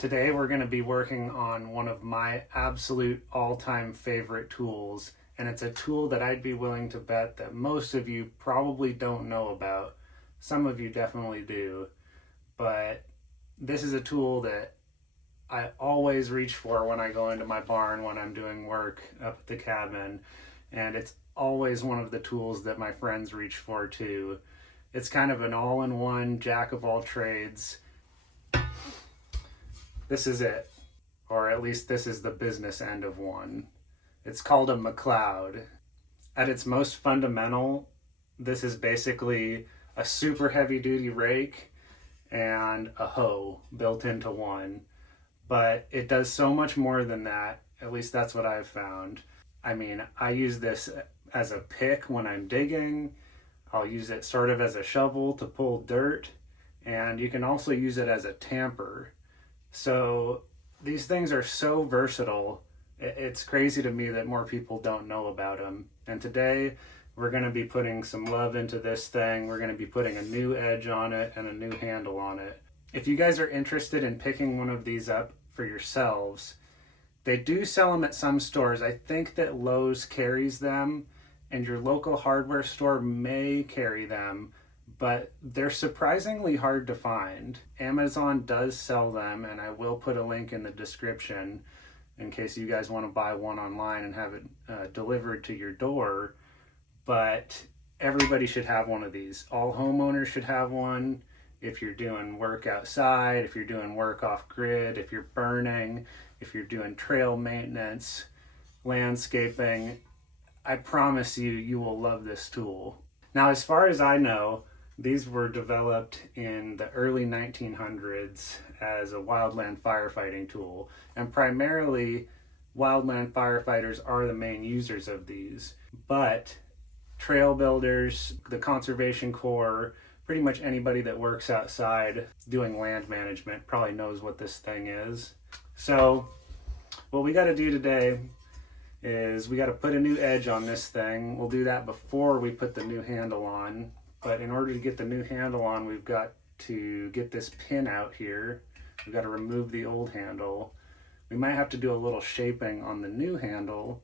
Today we're going to be working on one of my absolute all-time favorite tools, and it's a tool that I'd be willing to bet that most of you probably don't know about. Some of you definitely do, but this is a tool that I always reach for when I go into my barn when I'm doing work up at the cabin, and it's always one of the tools that my friends reach for too. It's kind of an all-in-one jack of all trades. This is it, or at least this is the business end of one. It's called a McLeod. At its most fundamental, this is basically a super heavy duty rake and a hoe built into one. But it does so much more than that. At least that's what I've found. I mean, I use this as a pick when I'm digging. I'll use it sort of as a shovel to pull dirt, and you can also use it as a tamper. So these things are so versatile. It's crazy to me that more people don't know about them. And today we're going to be putting some love into this thing. We're going to be putting a new edge on it and a new handle on it. If you guys are interested in picking one of these up for yourselves, they do sell them at some stores. I think that Lowe's carries them, and your local hardware store may carry them, but they're surprisingly hard to find. Amazon does sell them, and I will put a link in the description in case you guys want to buy one online and have it delivered to your door. But everybody should have one of these. All homeowners should have one. If you're doing work outside, if you're doing work off grid, if you're burning, if you're doing trail maintenance, landscaping, I promise you, you will love this tool. Now, as far as I know, these were developed in the early 1900s as a wildland firefighting tool, and primarily wildland firefighters are the main users of these. But trail builders, the Conservation Corps, pretty much anybody that works outside doing land management probably knows what this thing is. So what we got to do today is we got to put a new edge on this thing. We'll do that before we put the new handle on. But in order to get the new handle on, we've got to get this pin out here. We've got to remove the old handle. We might have to do a little shaping on the new handle,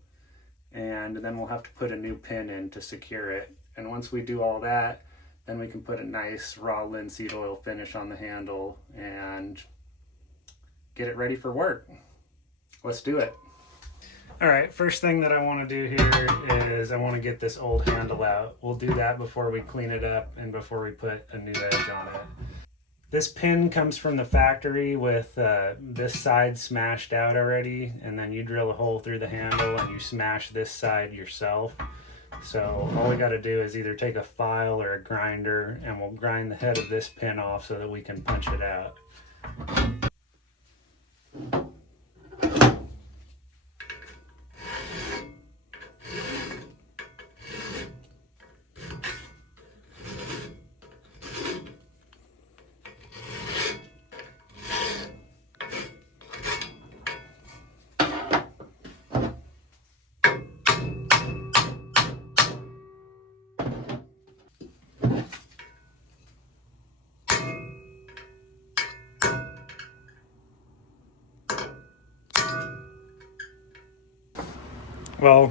and then we'll have to put a new pin in to secure it. And once we do all that, then we can put a nice raw linseed oil finish on the handle and get it ready for work. Let's do it. All right, first thing that I want to do here is I want to get this old handle out. We'll do that before we clean it up and before we put a new edge on it. This pin comes from the factory with this side smashed out already, and then you drill a hole through the handle and you smash this side yourself. So all we got to do is either take a file or a grinder, and we'll grind the head of this pin off so that we can punch it out. Well,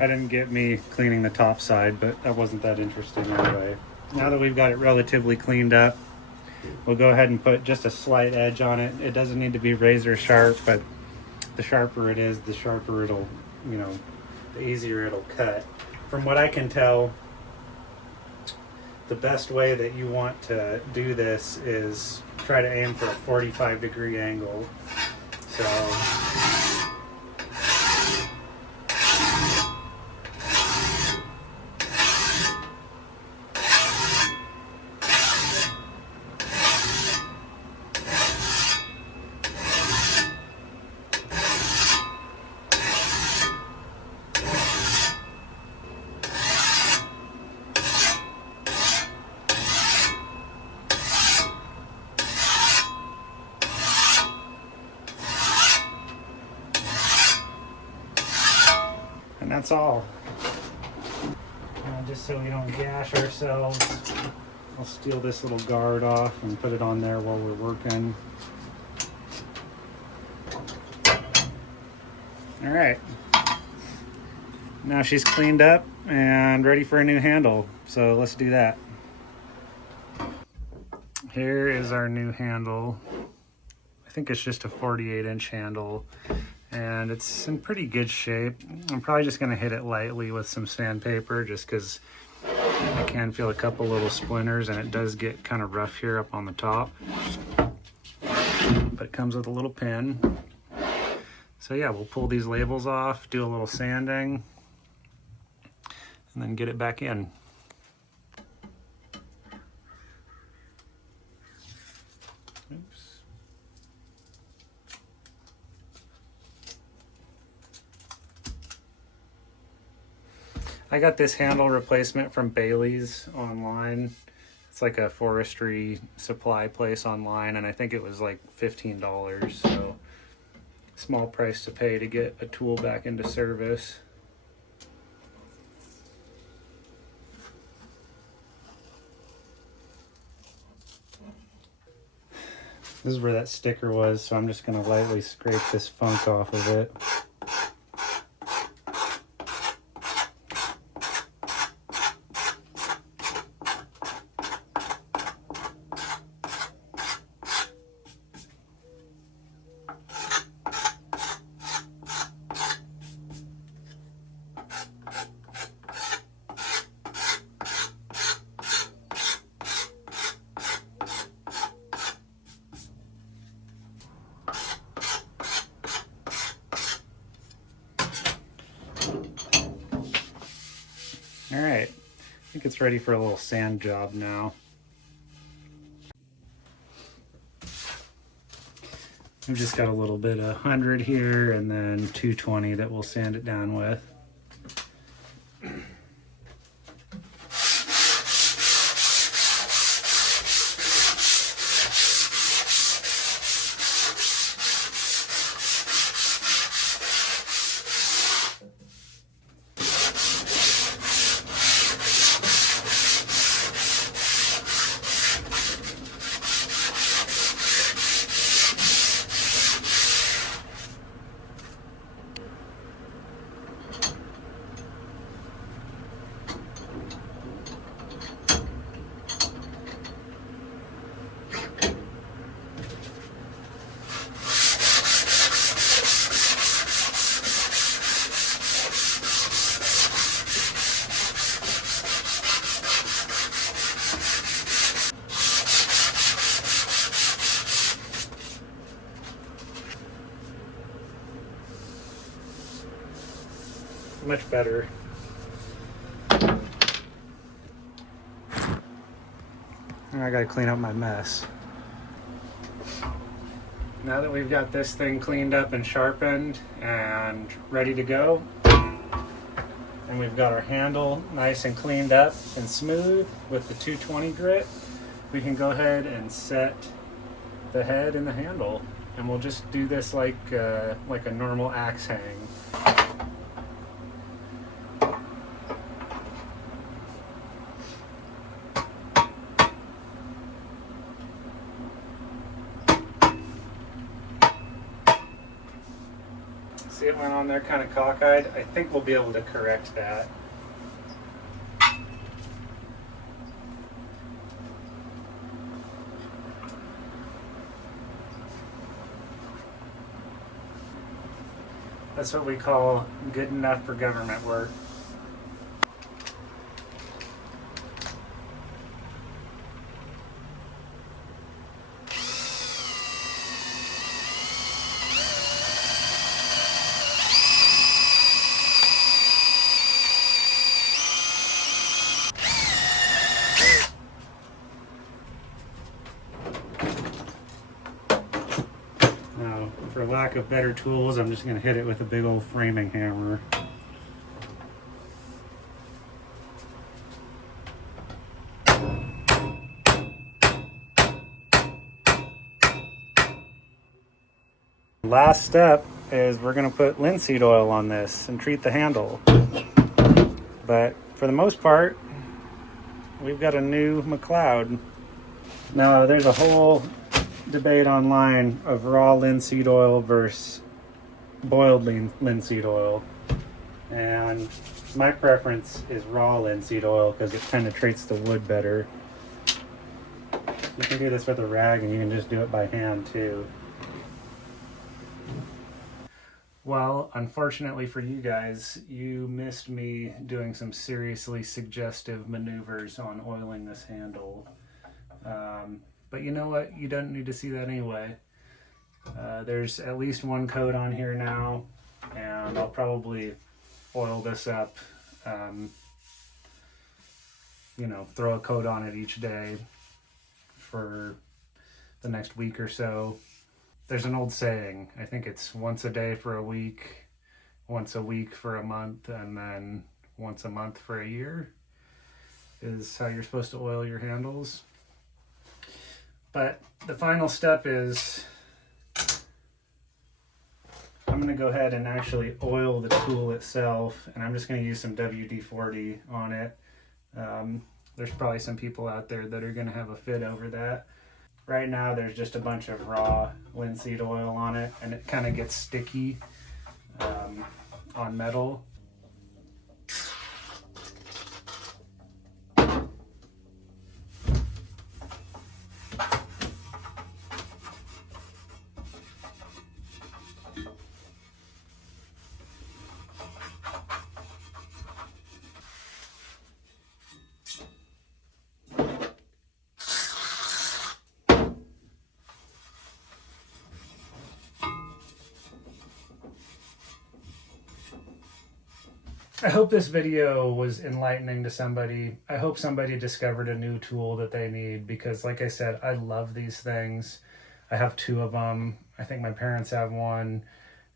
I didn't get me cleaning the top side, but that wasn't that interesting anyway. Now that we've got it relatively cleaned up, we'll go ahead and put just a slight edge on it. It doesn't need to be razor sharp, but the sharper it is, the sharper it'll, the easier it'll cut. From what I can tell, the best way that you want to do this is try to aim for a 45-degree angle. So and that's all. Now, just so we don't gash ourselves, I'll steal this little guard off and put it on there while we're working. All right. Now she's cleaned up and ready for a new handle. So let's do that. Here is our new handle. I think it's just a 48-inch handle and it's in pretty good shape. I'm probably just going to hit it lightly with some sandpaper just because I can feel a couple little splinters and it does get kind of rough here up on the top. But it comes with a little pin. So yeah, we'll pull these labels off, do a little sanding, and then get it back in. Oops. I got this handle replacement from Bailey's online. It's like a forestry supply place online, and I think it was like $15, so small price to pay to get a tool back into service. This is where that sticker was, so I'm just going to lightly scrape this funk off of it. All right, I think it's ready for a little sand job now. We've just got a little bit of 100 here and then 220 that we'll sand it down with. Much better. I gotta clean up my mess. Now that we've got this thing cleaned up and sharpened and ready to go, and we've got our handle nice and cleaned up and smooth with the 220 grit, we can go ahead and set the head and the handle, and we'll just do this like a normal axe hang. See, it went on there kind of cockeyed. I think we'll be able to correct that. That's what we call good enough for government work. Now, for lack of better tools, I'm just going to hit it with a big old framing hammer. Last step is we're going to put linseed oil on this and treat the handle. But for the most part, we've got a new McLeod. Now, there's a whole debate online of raw linseed oil versus boiled linseed oil. And my preference is raw linseed oil because it penetrates the wood better. You can do this with a rag, and you can just do it by hand too. Well, unfortunately for you guys, you missed me doing some seriously suggestive maneuvers on oiling this handle. But you know what? You don't need to see that anyway. There's at least one coat on here now, and I'll probably oil this up. Um, throw a coat on it each day for the next week or so. There's an old saying, I think it's once a day for a week, once a week for a month, and then once a month for a year is how you're supposed to oil your handles. But the final step is I'm going to go ahead and actually oil the tool itself, and I'm just going to use some WD-40 on it. There's probably some people out there that are going to have a fit over that. Right now there's just a bunch of raw linseed oil on it, and it kind of gets sticky on metal. I hope this video was enlightening to somebody. I hope somebody discovered a new tool that they need because, like I said, I love these things. I have two of them. I think my parents have one,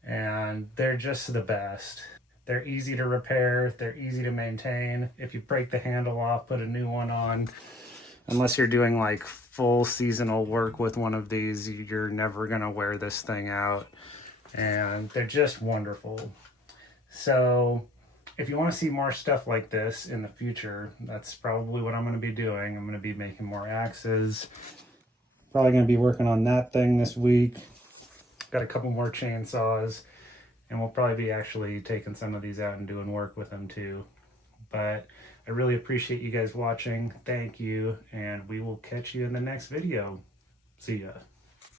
and they're just the best. They're easy to repair. They're easy to maintain. If you break the handle off, put a new one on. Unless you're doing like full seasonal work with one of these, you're never gonna wear this thing out. And they're just wonderful. So if you want to see more stuff like this in the future, that's probably what I'm going to be doing. I'm going to be making more axes. Probably going to be working on that thing this week. Got a couple more chainsaws, and we'll probably be actually taking some of these out and doing work with them too. But I really appreciate you guys watching. Thank you, and we will catch you in the next video. See ya.